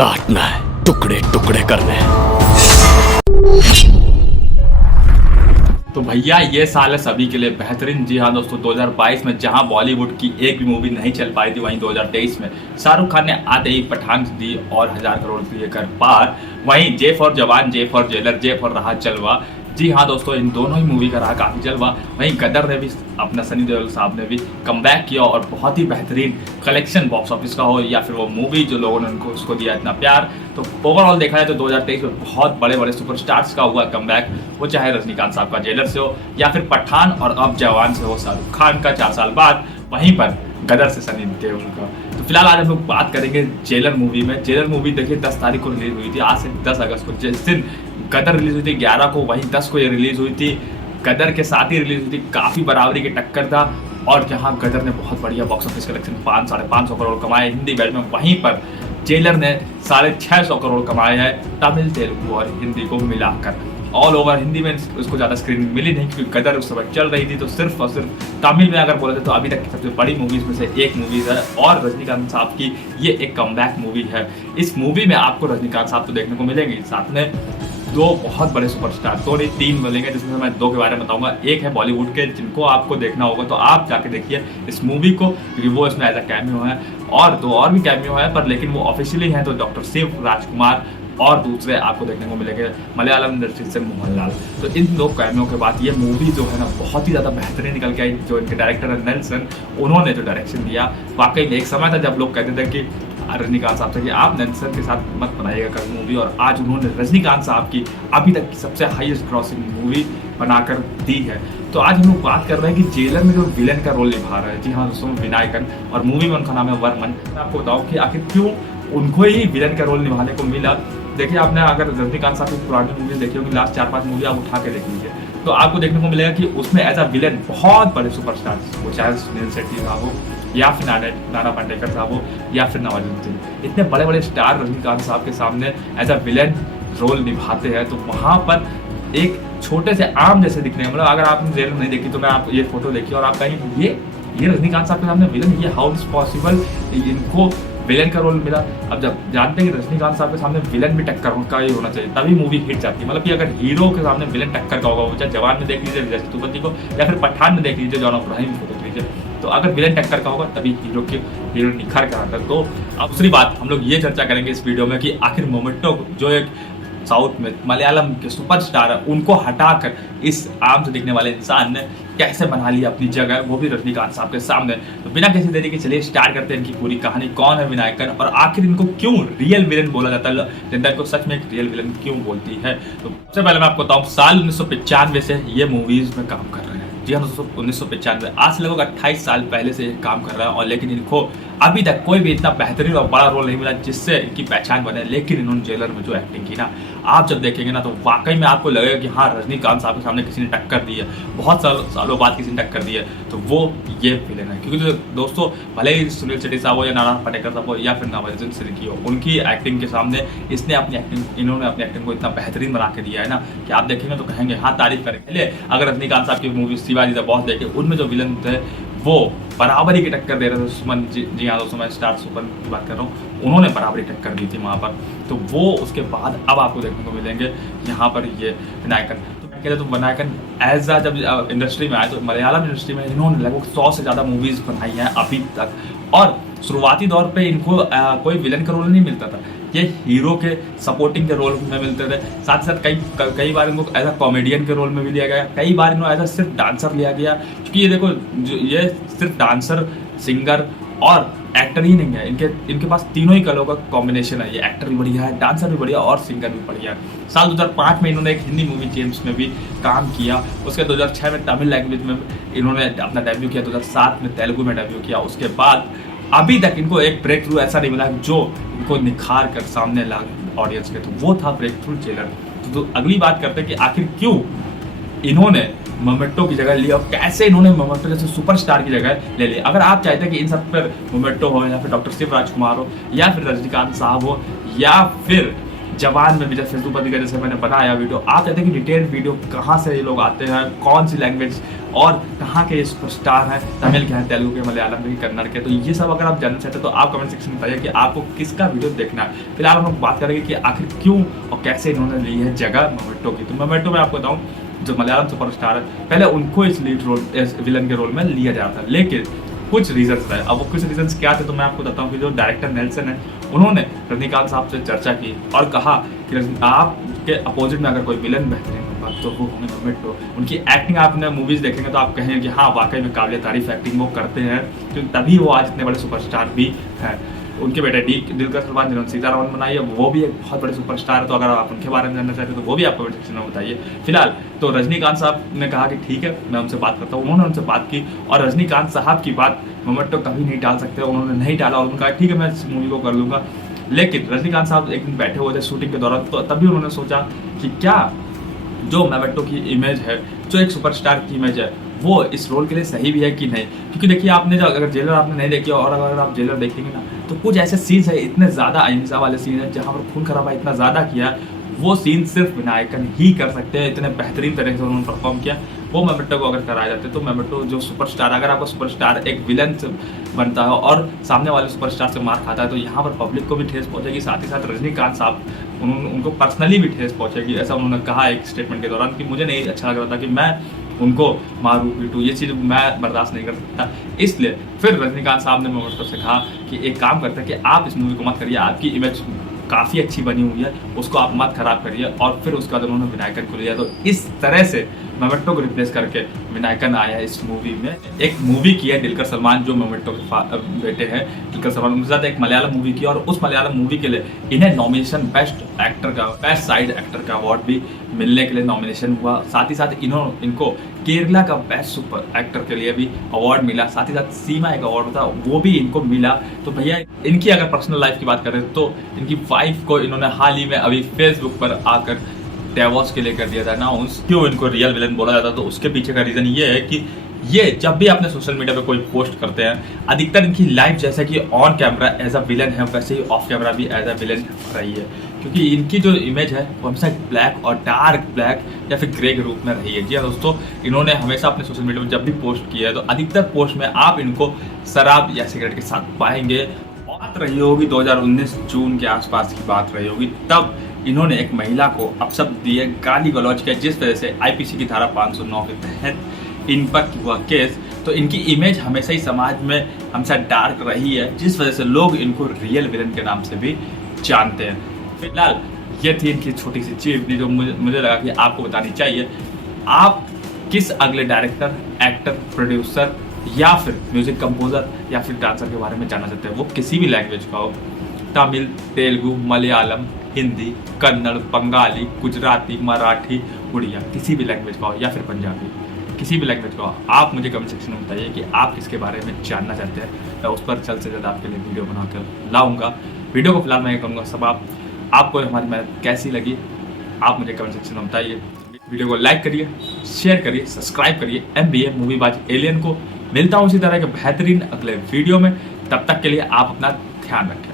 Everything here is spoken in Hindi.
काटना है, टुकड़े टुकड़े करने हैं। तो भैया ये साल है सभी के लिए बेहतरीन। जी हाँ दोस्तों, 2022 में जहां बॉलीवुड की एक भी मूवी नहीं चल पाई थी, वहीं 2023 में शाहरुख खान ने आते ही पठान दी और 1000 करोड़ रुपये कर पार। वहीं जे फॉर जवान, J for jailer, J for रहा जलवा। जी हाँ दोस्तों, इन दोनों ही मूवी का रहा काफ़ी जलवा। वहीं गदर ने भी अपना, सनी देओल साहब ने भी कमबैक किया और बहुत ही बेहतरीन कलेक्शन बॉक्स ऑफिस का हो या फिर वो मूवी जो लोगों ने उनको उसको दिया इतना प्यार। तो ओवरऑल देखा जाए तो 2023 में बहुत बड़े बड़े सुपरस्टार्स का हुआ कमबैक, वो चाहे रजनीकांत साहब का जेलर से हो या फिर पठान और अब जवान से हो शाहरुख खान का 4 साल बाद, वहीं पर गदर से सनी देओल का। तो फिलहाल आज हम लोग बात करेंगे जेलर मूवी में। जेलर मूवी देखिए 10 तारीख को रिलीज हुई थी, आज से 10 अगस्त को। जिस दिन गदर रिलीज हुई थी 11 को, वहीं 10 को ये रिलीज हुई थी। गदर के साथ ही रिलीज हुई थी, काफ़ी बराबरी की टक्कर था। और जहां गदर ने बहुत बढ़िया बॉक्स ऑफिस कलेक्शन 500-550 करोड़ कमाए हिंदी बेल्ट में, वहीं पर जेलर ने 650 करोड़ कमाए हैं तमिल, तेलुगु और हिंदी को मिलाकर। ऑल ओवर हिंदी में उसको ज़्यादा स्क्रीन मिली नहीं क्योंकि गदर उस समय चल रही थी। तो सिर्फ और सिर्फ तमिल में अगर बोले तो अभी तक की सबसे बड़ी मूवीज़ में से एक मूवीज़ है और रजनीकांत साहब की ये एक कमबैक मूवी है। इस मूवी में आपको रजनीकांत साहब तो देखने को मिलेंगे, साथ में 2 बहुत बड़े सुपरस्टार, तो नहीं 3 मिलेंगे, जिसमें मैं 2 के बारे में बताऊंगा। एक है बॉलीवुड के, जिनको आपको देखना होगा तो आप जाके देखिए इस मूवी को, क्योंकि वो इसमें एज अ कैमियो है। और 2 और भी कैमियो है, पर लेकिन वो ऑफिशियली हैं तो डॉक्टर शिव राजकुमार और दूसरे आपको देखने को मिलेंगे मलयालम इंडस्ट्री से मोहनलाल। तो इन 2 कैमियों के बाद ये मूवी जो है ना बहुत ही ज़्यादा बेहतरीन निकल के आई। जो इनके डायरेक्टर है नेल्सन, उन्होंने जो डायरेक्शन दिया, वाकई में एक समय था जब लोग कहते थे कि रजनीकांत साहब से कि आप नेल्सन के साथ मत बनाइएगा कभी मूवी, और आज उन्होंने रजनीकांत साहब की अभी तक की सबसे हाईएस्ट ग्रॉसिंग मूवी बनाकर दी है। तो आज हम लोग बात कर रहे हैं कि जेलर में जो विलेन का रोल निभा रहा है, जी हाँ दोस्तों, विनायकन, और मूवी में उनका नाम है वर्मन। मैं आपको बताऊँ कि आखिर क्यों उनको ही विलेन का रोल निभाने को मिला। देखिए, आपने अगर रजनीकांत साहब की पुरानी मूवी देखी होगी, लास्ट 4-5 मूवी आप उठा के देख लीजिए, तो आपको देखने को मिलेगा कि उसमें एज अ विलेन बहुत बड़े सुपरस्टार, वो चाहे सुनील शेट्टी साहब हो या फिर नाना पाटेकर साहब हो या फिर नवाजुद्दीन, इतने बड़े बड़े स्टार रजनीकांत साहब के सामने एज अ विलेन रोल निभाते हैं। तो वहाँ पर एक छोटे से आम जैसे दिखने मतलब अगर आपने जेलर नहीं देखी तो मैं आप ये फोटो देखिए और आप कहीं ये रजनीकांत साहब के सामने विलेन, ये हाउ इज पॉसिबल, इनको विलेन का रोल मिला। अब जब जानते हैं कि रजनीकांत साहब के सामने विलेन भी टक्कर का ही होना चाहिए, तभी मूवी हिट जाती है। मतलब कि अगर हीरो के सामने विलेन टक्कर का होगा, चाहे जवान में देख लीजिए विजय सेतुपति को या फिर पठान में देख लीजिए जॉन अब्राहम को देख लीजिए, तो अगर विलेन टक्कर का होगा तभी हीरो निखर कर आता है। तो अब दूसरी बात हम लोग ये चर्चा करेंगे इस वीडियो में कि आखिर मोमेंटो जो एक साउथ में मलयालम के सुपरस्टार है, उनको हटाकर इस आम से दिखने वाले इंसान ने कैसे बना लिया अपनी जगह, वो भी रजनीकांत साहब के सामने। तो बिना किसी देरी के चलिए स्टार्ट करते हैं इनकी पूरी कहानी। कौन है विनायकन और आखिर इनको क्यों रियल विलेन बोला जाता है, जनता इनको सच में एक रियल विलेन क्यों बोलती है। तो सबसे पहले मैं आपको बताऊँ, साल 1995 से ये मूवीज में काम कर रहे हैं। जी हाँ दोस्तों, 1995, आज से लगभग 28 साल पहले से काम कर रहा है। और लेकिन इनको अभी तक कोई भी इतना बेहतरीन और बड़ा रोल नहीं मिला जिससे इनकी पहचान बने। लेकिन इन्होंने जेलर में जो एक्टिंग की ना, आप जब देखेंगे ना तो वाकई में आपको लगेगा कि हाँ, रजनीकांत साहब के सामने किसी ने टक्कर दी है, बहुत सालों बाद किसी ने टक्कर दी है, तो वो ये विलेन है। क्योंकि दोस्तों, भले ही सुनील शेट्टी साहब हो या नाना पाटेकर साहब हो या फिर नवाजुद्दीन सिद्दीकी हो, उनकी एक्टिंग के सामने इन्होंने अपनी एक्टिंग को इतना बेहतरीन बना के दिया है ना कि आप देखेंगे तो कहेंगे हाँ, तारीफ करेंगे। अगर रजनीकांत साहब की मूवी शिवाजी द बॉस देखे, उनमें जो विलन थे वो बराबरी की टक्कर दे रहे थे। सुमन जी हाँ दोस्तों, मैं स्टार सुपर की बात कर रहा हूँ, उन्होंने बराबरी टक्कर दी थी वहाँ पर। तो वो उसके बाद अब आपको देखने को मिलेंगे यहाँ पर ये विनायकन। तो मैं कहता तो विनायकन एज अ जब इंडस्ट्री में आए तो मलयालम इंडस्ट्री में इन्होंने लगभग 100 से ज़्यादा मूवीज़ बनाई हैं अभी तक। और शुरुआती दौर पे इनको कोई विलन का रोल नहीं मिलता था, ये हीरो के सपोर्टिंग के रोल में मिलते थे। साथ ही साथ कई बार इनको एज अ कॉमेडियन के रोल में भी लिया गया, कई बार इनको एज अ सिर्फ डांसर लिया गया। क्योंकि ये देखो, ये सिर्फ डांसर, सिंगर और एक्टर ही नहीं है, इनके पास तीनों ही कलों का कॉम्बिनेशन है। ये एक्टर भी बढ़िया है, डांसर भी बढ़िया और सिंगर भी बढ़िया है। साल 2005 में इन्होंने एक हिंदी मूवी जेम्स में भी काम किया। उसके 2006 में तमिल लैंग्वेज में इन्होंने अपना डेब्यू किया, 2007 में तेलुगु में डेब्यू किया। उसके बाद अभी तक इनको एक ब्रेक थ्रू ऐसा नहीं मिला जो इनको निखार कर सामने ला ऑडियंस के, तो वो था ब्रेक थ्रू जेलर। तो अगली बात करते हैं कि आखिर क्यों इन्होंने मोमेंटो की जगह ली और कैसे इन्होंने मोमेंटो जैसे सुपरस्टार की जगह ले ली। अगर आप चाहते हैं कि इन सब पर मोमेंटो हो या फिर डॉक्टर शिव राजकुमार हो या फिर रजनीकांत साहब हो या फिर जवान में विजय सेतुपति का जैसे मैंने बनाया वीडियो, आप कहते हैं कि डिटेल्ड वीडियो कहाँ से ये लोग आते हैं, कौन सी लैंग्वेज और कहाँ के सुपरस्टार हैं, तमिल के हैं, तेलुगु के, मलयालम के, कन्नड़ के, तो ये सब अगर आप जानना चाहते हैं तो आप कमेंट सेक्शन में बताइए कि आपको किसका वीडियो देखना है। फिलहाल हम लोग बात करेंगे कि आखिर क्यों और कैसे इन्होंने ली है जगह मोमेंटो की। तो मोमेंटो में आपको बताऊँ, जो मलयालम सुपरस्टार है, पहले उनको इस लीड रोल, इस विलन के रोल में लिया जाता है, लेकिन कुछ रीजंस रहे। अब वो कुछ रीजंस क्या थे तो मैं आपको बताता हूँ कि जो डायरेक्टर नेल्सन है, उन्होंने रजनीकांत साहब से चर्चा की और कहा कि आपके अपोजिट में अगर कोई विलन बेहतरीन होगा तो वो होंगे मोमेंटो। उनकी एक्टिंग आपने मूवीज देखेंगे तो आप कहेंगे कि हाँ वाकई में काबिल तारीफ एक्टिंग वो करते हैं, क्योंकि तभी वो आज इतने बड़े सुपरस्टार भी हैं। उनके बेटे दिलकर सलमान जिन्होंने सीतारामन बनाई है, वो भी एक बहुत बड़े सुपरस्टार है। तो अगर आप उनके बारे में जानना चाहते हैं तो वो भी आप कमेंट सेक्शन में बताइए। फिलहाल तो रजनीकांत साहब ने कहा कि ठीक है मैं उनसे बात करता हूँ। उन्होंने उनसे बात की और रजनीकांत साहब की बात मोमेंटो कभी नहीं टाल सकते, उन्होंने नहीं टाला और उन्होंने कहा ठीक है मैं इस मूवी को कर लूँगा। लेकिन रजनीकांत साहब एक दिन बैठे हुए थे शूटिंग के दौरान, तो तभी उन्होंने सोचा कि क्या जो मोमेंटो की इमेज है, जो एक सुपरस्टार की इमेज है, वो इस रोल के लिए सही भी है कि नहीं। क्योंकि देखिए आपने जो अगर जेलर आपने नहीं देखी और अगर आप जेलर देखेंगे ना तो कुछ ऐसे सीन्स है, इतने ज़्यादा अहिंसा वाले सीन है जहाँ पर खून खराबा इतना ज़्यादा किया, वो सीन सिर्फ विनायकन ही कर सकते हैं। इतने बेहतरीन तरीके से उन्होंने परफॉर्म किया। वो मोमेंटो को अगर कराए जाते तो मोमेंटो जो सुपरस्टार, अगर आपका सुपरस्टार एक विलन से बनता है और सामने वाले सुपरस्टार से मार खाता है तो यहाँ पर पब्लिक को भी ठेस पहुँचेगी, साथ ही साथ रजनीकांत साहब उनको पर्सनली भी ठेस पहुँचेगी। ऐसा उन्होंने कहा एक स्टेटमेंट के दौरान कि मुझे नहीं अच्छा लग रहा था कि मैं उनको मारूं पीटूं, ये चीज़ मैं बर्दाश्त नहीं कर सकता। इसलिए फिर रजनीकांत साहब ने मोमेंटो से कहा कि एक काम करते हैं कि आप इस मूवी को मत करिए, आपकी इमेज काफ़ी अच्छी बनी हुई है, उसको आप मत खराब करिए। और फिर उसके बाद उन्होंने विनायकन को लिया। तो इस तरह से मोमेंटो को रिप्लेस करके विनायकन आया है इस मूवी में। एक मूवी की है दिलकर सलमान, जो मोमेंटो के बेटे हैं दिलकर सलमान, उनके साथ एक मलयालम मूवी की और उस मलयालम मूवी के लिए इन्हें नॉमिनेशन बेस्ट एक्टर का, बेस्ट साइड एक्टर का अवार्ड भी मिलने के लिए नॉमिनेशन हुआ। साथ ही साथ इनको केरला का बेस्ट सुपर एक्टर के लिए भी अवार्ड मिला। साथ ही साथ सीमा एक अवार्ड था वो भी इनको मिला। तो भैया इनकी अगर पर्सनल लाइफ की बात करें तो इनकी वाइफ को इन्होंने हाल ही में अभी फेसबुक पर आकर डिवोर्स के लिए कर दिया था अनाउंस। क्यों इनको रियल विलन बोला जाता तो उसके पीछे का रीजन ये है कि ये जब भी अपने सोशल मीडिया पे कोई पोस्ट करते हैं, अधिकतर इनकी लाइफ जैसा कि on camera as a villain है वैसे ही ऑफ कैमरा भी एज अ विलन रही है। क्योंकि इनकी जो इमेज है वो हमेशा ब्लैक और डार्क ब्लैक या फिर ग्रे के रूप में रही है। जी हाँ दोस्तों, इन्होंने हमेशा अपने सोशल मीडिया में जब भी पोस्ट किया है तो अधिकतर पोस्ट में आप इनको शराब या सिगरेट के साथ पाएंगे। बात रही होगी 2019 जून के आसपास की बात रही होगी, तब इन्होंने एक महिला को अपशब्द दिए, गाली गलौज किया, जिस वजह से आईपीसी की धारा 509 के तहत इन पर हुआ केस। तो इनकी इमेज हमेशा ही समाज में हमेशा डार्क रही है, जिस वजह से लोग इनको रियल विलन के नाम से भी जानते हैं। फिलहाल ये थी इनकी छोटी सी चीज जो मुझे लगा कि आपको बतानी चाहिए। आप किस अगले डायरेक्टर, एक्टर, प्रोड्यूसर या फिर म्यूजिक कंपोजर या फिर डांसर के बारे में जानना चाहते हैं, वो किसी भी लैंग्वेज का हो, तमिल, तेलुगु, मलयालम, हिंदी, कन्नड़, बंगाली, गुजराती, मराठी, उड़िया, किसी भी लैंग्वेज का हो या फिर पंजाबी, किसी भी लैंग्वेज का हो, आप मुझे कमेंट सेक्शन में बताइए कि आप किसके बारे में जानना चाहते हैं। मैं उस पर जल्द से जल्द आपके लिए वीडियो बनाकर लाऊंगा। वीडियो को फिलहाल मैं करूँगा सब आपको हमारी मेहनत कैसी लगी आप मुझे कमेंट सेक्शन में बताइए। वीडियो को लाइक करिए, शेयर करिए, सब्सक्राइब करिए MBA मूवीबाज एलियन को। मिलता हूँ इसी तरह के बेहतरीन अगले वीडियो में, तब तक के लिए आप अपना ध्यान रखें।